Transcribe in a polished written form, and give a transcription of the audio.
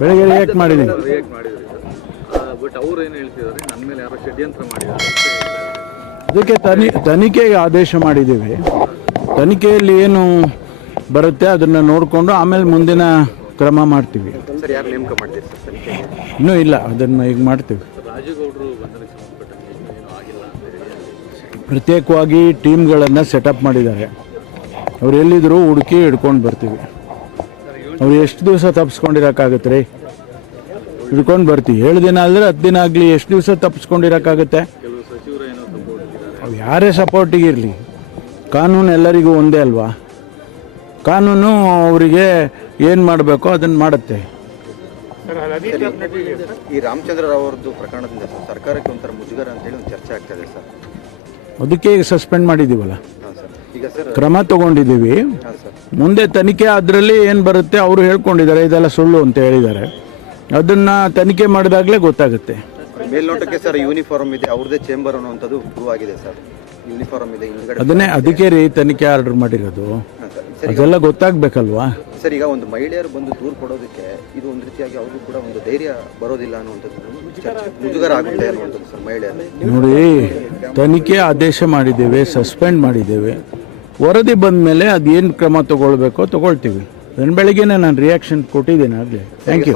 ಬೆಳಗ್ಗೆ ರಿಯಾಕ್ಟ್ ಮಾಡಿದ್ದೀನಿ. ಬಟ್ ಅವ್ರು ಏನು ಹೇಳ್ತಿದ್ದಾರೆ, ನನ್ನ ಮೇಲೆ ಯಾರೋ ಷಡ್ಯಂತ್ರ ಮಾಡಿದ್ದಾರೆ. ಅದಕ್ಕೆ ತನಿಖೆಗೆ ಆದೇಶ ಮಾಡಿದ್ದೀವಿ. ತನಿಖೆಯಲ್ಲಿ ಏನು ಬರುತ್ತೆ ಅದನ್ನು ನೋಡಿಕೊಂಡು ಆಮೇಲೆ ಮುಂದಿನ ಕ್ರಮ ಮಾಡ್ತೀವಿ. ಸರ್, ಯಾರು ನೇಮಕ ಮಾಡ್ತೀರಿ ಸರ್ ತನಿಖೆಗೆ? ಇನ್ನೂ ಇಲ್ಲ, ಅದನ್ನು ಈಗ ಮಾಡ್ತೀವಿ. ರಾಜುಗೌಡರು ಬಂಧನಕ್ಕೆ ಸಂಬಂಧಪಟ್ಟಂಗೆ ಏನೂ ಆಗಿಲ್ಲ ಅಂತ ಹೇಳಿ ಪ್ರತ್ಯೇಕವಾಗಿ ಟೀಮ್ಗಳನ್ನು ಸೆಟಪ್ ಮಾಡಿದ್ದಾರೆ. ಅವ್ರು ಎಲ್ಲಿದ್ದರೂ ಹುಡುಕಿ ಹಿಡ್ಕೊಂಡು ಬರ್ತೀವಿ. ಅವ್ರು ಎಷ್ಟು ದಿವಸ ತಪ್ಪಿಸ್ಕೊಂಡಿರೋಕ್ಕಾಗತ್ತೆ ರೀ? ಹಿಡ್ಕೊಂಡು ಬರ್ತೀವಿ. 7 ದಿನ ಆದರೆ 10 ದಿನ ಆಗಲಿ, ಎಷ್ಟು ದಿವಸ ತಪ್ಪಿಸ್ಕೊಂಡಿರೋಕ್ಕಾಗುತ್ತೆ? ಕೆಲವು ಸಚಿವರು ಏನೋ ಸಪೋರ್ಟ್ ಇದ್ದಾರೆ. ಅವು ಯಾರೇ ಸಪೋರ್ಟಿಗೆ ಇರಲಿ, ಕಾನೂನು ಎಲ್ಲರಿಗೂ ಒಂದೇ ಅಲ್ವಾ? ಕಾನೂನು ಅವರಿಗೆ ಏನು ಮಾಡಬೇಕೋ ಅದನ್ನು ಮಾಡುತ್ತೆ. ಈ ರಾಮಚಂದ್ರ ರಾವ್ ಅವ್ರದ್ದು ಪ್ರಕರಣದಿಂದ ಸರ್ಕಾರಕ್ಕೆ ಒಂಥರ ಮುಜುಗರ ಅಂತೇಳಿ ಒಂದು ಚರ್ಚೆ ಆಗ್ತದೆ ಸರ್. ಅದಕ್ಕೆ ಈಗ ಸಸ್ಪೆಂಡ್ ಮಾಡಿದ್ದೀವಲ್ಲ, ಈಗ ಸರ್ ಕ್ರಮ ತಗೊಂಡಿದ್ದೀವಿ. ಮುಂದೆ ತನಿಖೆ ಅದರಲ್ಲಿ ಏನು ಬರುತ್ತೆ ಅವರು ಹೇಳ್ಕೊಂಡಿದ್ದಾರೆ, ಇದೆಲ್ಲ ಸುಳ್ಳು ಅಂತ ಹೇಳಿದ್ದಾರೆ. ಅದನ್ನು ತನಿಖೆ ಮಾಡಿದಾಗಲೇ ಗೊತ್ತಾಗುತ್ತೆ. ಮೇಲ್ನೋಟಕ್ಕೆ ಸರ್ ಯೂನಿಫಾರ್ಮ್ ಇದೆ, ಅವ್ರದ್ದೇ ಚೇಂಬರ್ ಅನ್ನುವಂಥದ್ದು ಪ್ರೂವ್ ಆಗಿದೆ ಸರ್. ಯೂನಿಫಾರ್ಮ್ ಇದೆ ಹಿಂದ್ಗಡೆ. ಅದಕ್ಕೆ ರೀ ತನಿಖೆ ಆರ್ಡರ್ ಮಾಡಿರೋದು. ಅದೆಲ್ಲ ಗೊತ್ತಾಗಬೇಕಲ್ವಾ ಸರ್? ಈಗ ಒಂದು ಮಹಿಳೆಯರು ಬಂದು ದೂರು ಕೊಡೋದಕ್ಕೆ ಇದು ಒಂದು ರೀತಿಯಾಗಿ ಅವರು ಕೂಡ ಒಂದು ಧೈರ್ಯ ಬರೋದಿಲ್ಲ ಅನ್ನುವಂಥದ್ದು, ಮುಜುಗರ ಆಗುತ್ತೆ ಅನ್ನುವಂಥದ್ದು ಸರ್ ಮಹಿಳೆಯರು. ನೋಡಿ, ತನಿಖೆ ಆದೇಶ ಮಾಡಿದ್ದೇವೆ, ಸಸ್ಪೆಂಡ್ ಮಾಡಿದ್ದೇವೆ. ವರದಿ ಬಂದ ಮೇಲೆ ಅದೇನು ಕ್ರಮ ತಗೊಳ್ಬೇಕೋ ತಗೊಳ್ತೀವಿ. ಬೆಳಗ್ಗೆನೇ ನಾನು ರಿಯಾಕ್ಷನ್ ಕೊಟ್ಟಿದ್ದೀನಿ ಆಗಲೇ. Thank you.